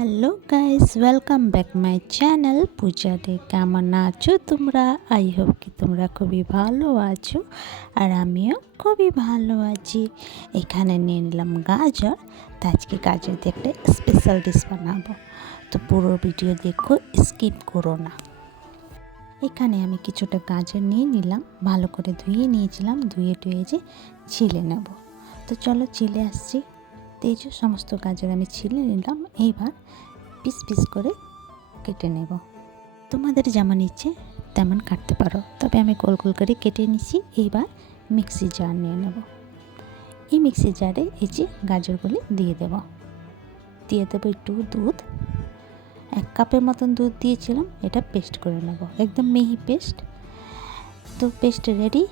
Hello guys, welcome back my channel Puja day. কেমন আছো তোমরা? আই হোপ কি তোমরা খুবই ভালো আছো, আর আমিও খুবই ভালো আছি। এখানে নিয়ে নিলাম গাজর। তো আজকে গাজর দিয়ে একটা স্পেশাল ডিশ বানাবো, তো পুরো ভিডিও দেখো, স্কিপ করো না। এখানে আমি কিছুটা গাজর নিয়ে নিলাম, ভালো করে ধুয়ে নিয়েছিলাম, ধুয়ে যে ছিলে নেব। তো চলো ছিলে আসছি। তেজু সমস্ত গাজর আমি ছিলে নিলাম। এইবার পিস পিস করে কেটে নেব। তোমাদের যেমন ইচ্ছে তেমন কাটতে পারো, তবে আমি গোল গোল করে কেটে নিছি। এইবার মিক্সি জার নিয়ে নেব। এই মিক্সি জারে এই যে গাজরগুলি দিয়ে দেবো একটু দুধ। 1 কাপের মতন দুধ দিয়েছিলাম। এটা পেস্ট করে নেব, একদম মিহি পেস্ট। তো পেস্ট রেডি।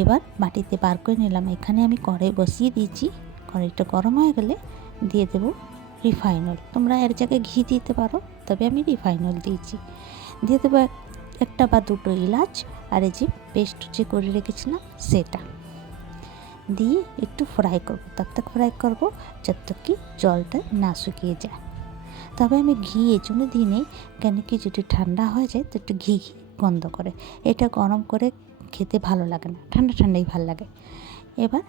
এবার বাটিতে বার করে নিলাম। এখানে আমি কড়াই বসিয়ে দিয়েছি। কড়াইটা গরম হয়ে গেলে দিয়ে দেব রিফাইন অয়েল। তোমরা এর জায়গায় ঘি দিতে পারো, তবে আমি রিফাইন অয়েল দিয়েছি। দিয়ে দেবো একটা বা দুটো এলাচ, আর এই যে পেস্ট যে করে রেখেছিলাম সেটা দিয়ে একটু ফ্রাই করবো। তক ফ্রাই করবো যতক্ষণ কি জলটা না শুকিয়ে যায়। তবে আমি ঘি এর জন্য দিই নেই, কেন কি যদি ঠান্ডা হয়ে যায় তো একটু ঘি গন্ধ করে। এটা গরম করে খেতে ভালো লাগে না, ঠান্ডা ঠান্ডাই ভালো লাগে। এবার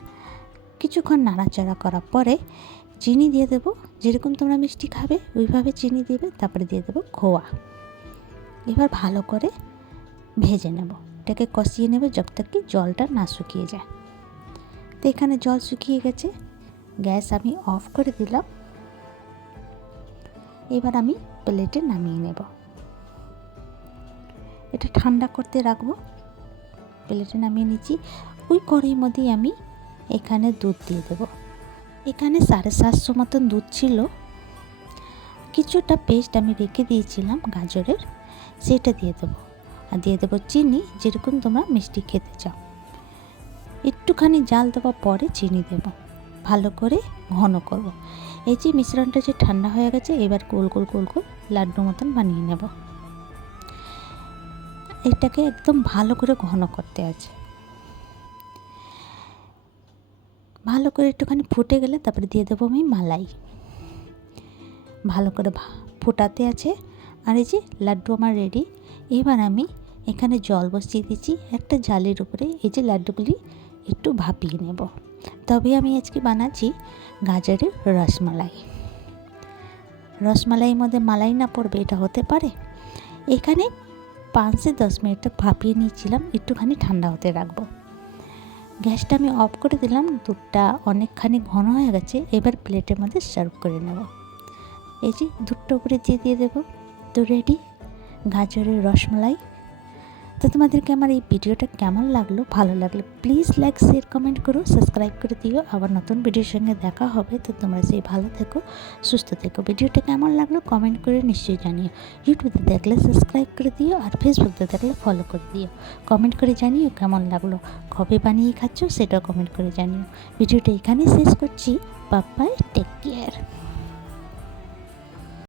কিছুক্ষণ নাড়াচাড়া করার পরে চিনি দিয়ে দেবো। যেরকম তোমরা মিষ্টি খাবে ওইভাবে চিনি দেবে। তারপরে দিয়ে দেবো খোয়া। এবার ভালো করে ভেজে নেব, এটাকে কষিয়ে নেব যতক্ষণ কি জলটা না শুকিয়ে যায়। তো এখানে জল শুকিয়ে গেছে, গ্যাস আমি অফ করে দিলাম। এবার আমি প্লেটে নামিয়ে নেব। এটা ঠান্ডা করতে রাখবো। প্লেটে নামিয়ে নিচ্ছি। ওই কড়াইয়ের মধ্যেই আমি এখানে দুধ দিয়ে দেব। এখানে 750 মতন দুধ ছিল। কিছুটা পেস্ট আমি রেখে দিয়েছিলাম গাজরের, সেটা দিয়ে দেবো। আর দিয়ে দেবো চিনি, যেরকম তোমরা মিষ্টি খেতে চাও। একটুখানি জাল দেওয়ার পরে চিনি দেব। ভালো করে ঘন করব। এই যে মিশ্রণটা যে ঠান্ডা হয়ে গেছে, এবার গোল গোল গোল গোল লাড্ডু মতন বানিয়ে নেব। এটাকে একদম ভালো করে ঘন করতে আছে। ভালো করে একটুখানি ফুটে গেলে তারপরে দিয়ে দেবো আমি মালাই। ভালো করে ফোটাতে আছে। আর এই যে লাড্ডু আমার রেডি। এবার আমি এখানে জল বসিয়ে দিচ্ছি একটা জালের উপরে। এই যে লাড্ডুগুলি একটু ভাপিয়ে নেব। তবে আমি আজকে বানাচ্ছি গাজরের রসমালাই। রসমালাইয়ের মধ্যে মালাই না পড়বে এটা হতে পারে। এখানে 5 থেকে 10 মিনিট ভাপিয়ে নিয়েছিলাম, একটুখানি ঠান্ডা হতে রাখবো। গ্যাসটা আমি অফ করে দিলাম। দুধটা অনেকখানি ঘন হয়ে গেছে। এবার প্লেটের মধ্যে সার্ভ করে নেব। এই যে দুধটা উপরে দিয়ে দেবো। তো রেডি গাজরের রসমালাই। তো তোমাদেরকে আমার এই ভিডিওটা কেমন লাগলো? ভালো লাগলে প্লিজ লাইক, শেয়ার, কমেন্ট করো, সাবস্ক্রাইব করে দিও। আবার নতুন ভিডিওর সঙ্গে দেখা হবে। তো তোমরা সেই ভালো থেকো, সুস্থ থেকো। ভিডিওটা কেমন লাগলো কমেন্ট করে নিশ্চয়ই জানিও। ইউটিউবে দেখলে সাবস্ক্রাইব করে দিও, আর ফেসবুকে দেখলে ফলো করে দিও। কমেন্ট করে জানিও কেমন লাগলো, কবে বানিয়ে খাচ্ছ সেটাও কমেন্ট করে জানিও। ভিডিওটা এখানেই শেষ করছি। Bye bye, take care.